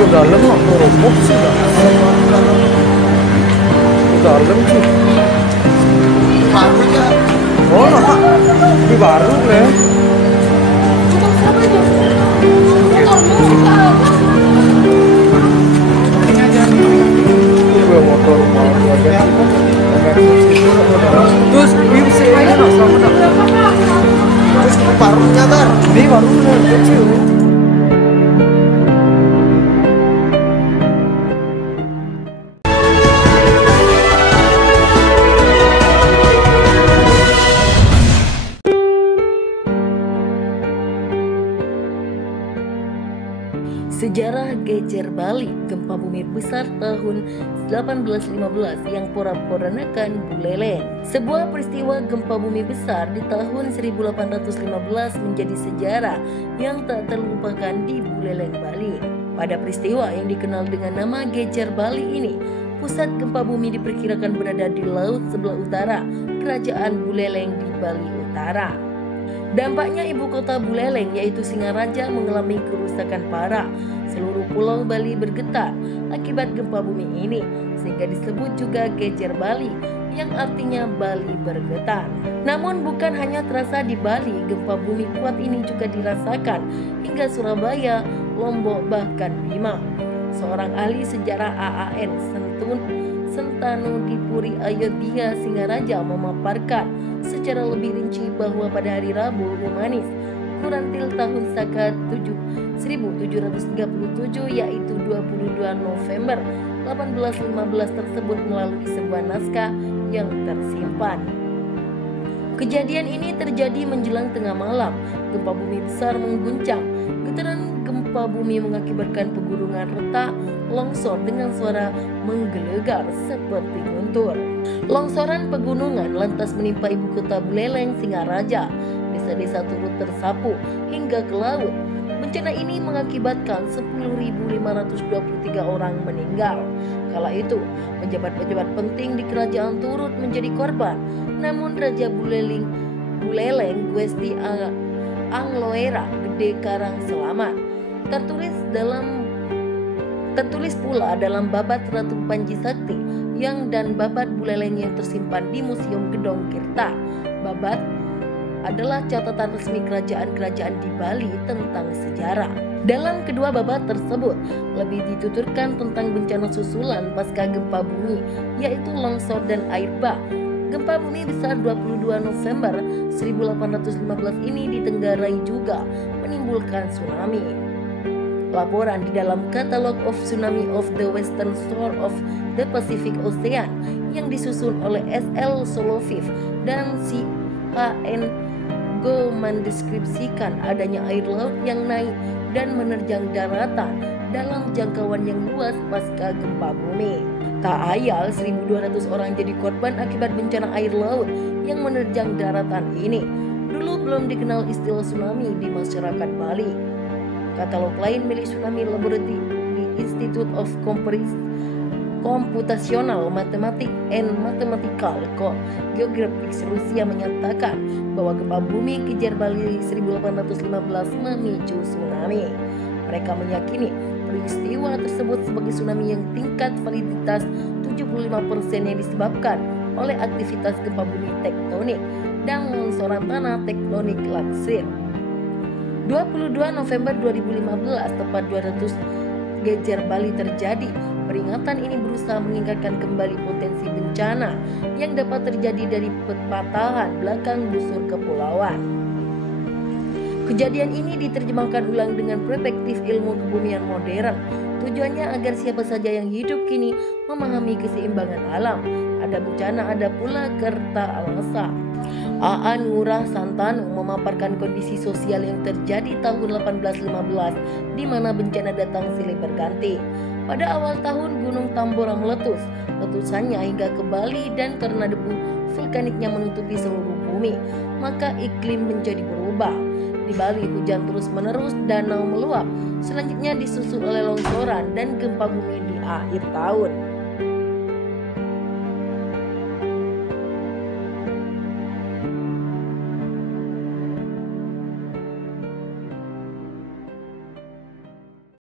Ke dalam nggak ngerobok sih, nggak? Ke dalam sih. Oh, di baru deh. Gue motor mau terus bisa ini sama terus barunya kan ini barunya kecil. Sejarah Gejer Bali, gempa bumi besar tahun 1815 yang porak-porandakan Buleleng. Sebuah peristiwa gempa bumi besar di tahun 1815 menjadi sejarah yang tak terlupakan di Buleleng, Bali. Pada peristiwa yang dikenal dengan nama Gejer Bali ini, pusat gempa bumi diperkirakan berada di laut sebelah utara Kerajaan Buleleng di Bali Utara. Dampaknya ibu kota Buleleng yaitu Singaraja mengalami kerusakan parah. Seluruh pulau Bali bergetar akibat gempa bumi ini, sehingga disebut juga Gejer Bali yang artinya Bali bergetar. Namun bukan hanya terasa di Bali, gempa bumi kuat ini juga dirasakan hingga Surabaya, Lombok, bahkan Bima. Seorang ahli sejarah AAN Sentano di Puri Ayodhya Singaraja memaparkan secara lebih rinci bahwa pada hari Rabu Humanis Kurantil tahun Saka 1737 yaitu 22 November 1815 tersebut melalui sebuah naskah yang tersimpan. Kejadian ini terjadi menjelang tengah malam. Gempa bumi besar mengguncang. Getaran gempa bumi mengakibatkan pegunungan retak, longsor dengan suara menggelegar seperti guntur. Longsoran pegunungan lantas menimpa ibu kota Buleleng, Singaraja. Desa-desa turut tersapu hingga ke laut. Bencana ini mengakibatkan 10.523 orang meninggal. Kala itu, pejabat-pejabat penting di kerajaan turut menjadi korban. Namun Raja Buleleng Gusti Angloera Gede Karang selamat. Tertulis pula dalam Babat Ratu Panji Sakti dan Babat Buleleng yang tersimpan di Museum Gedong Tirta. Babat adalah catatan resmi kerajaan-kerajaan di Bali tentang sejarah. Dalam kedua babat tersebut lebih dituturkan tentang bencana susulan pasca gempa bumi, yaitu longsor dan air bah. Gempa bumi besar 22 November 1815 ini ditenggarai juga menimbulkan tsunami. Laporan di dalam Catalog of Tsunami of the Western Shore of the Pacific Ocean yang disusun oleh S.L. Soloviev dan C.A.N. Go mendeskripsikan adanya air laut yang naik dan menerjang daratan dalam jangkauan yang luas pasca gempa bumi. Tak ayal 1.200 orang jadi korban akibat bencana air laut yang menerjang daratan ini. Dulu belum dikenal istilah tsunami di masyarakat Bali. Katalog lain milik Tsunami Laboratory di Institute of Computational Mathematics and Mathematical Geographics Rusia menyatakan bahwa gempa bumi Gejer Bali 1815 memicu tsunami. Mereka meyakini peristiwa tersebut sebagai tsunami yang tingkat validitas 75% yang disebabkan oleh aktivitas gempa bumi tektonik dan longsoran tanah tektonik laksir. 22 November 2015 tepat 200 Gejer Bali terjadi. Peringatan ini berusaha mengingatkan kembali potensi bencana yang dapat terjadi dari patahan belakang busur kepulauan. Kejadian ini diterjemahkan ulang dengan perspektif ilmu kebumian modern. Tujuannya agar siapa saja yang hidup kini memahami keseimbangan alam. Ada bencana, ada pula kerta alasa. Aan Ngurah Santanu memaparkan kondisi sosial yang terjadi tahun 1815 di mana bencana datang silih berganti. Pada awal tahun Gunung Tambora meletus, letusannya hingga ke Bali dan karena debu vulkaniknya menutupi seluruh bumi, maka iklim menjadi berubah. Di Bali hujan terus-menerus, danau meluap, selanjutnya disusul oleh longsoran dan gempa bumi di akhir tahun.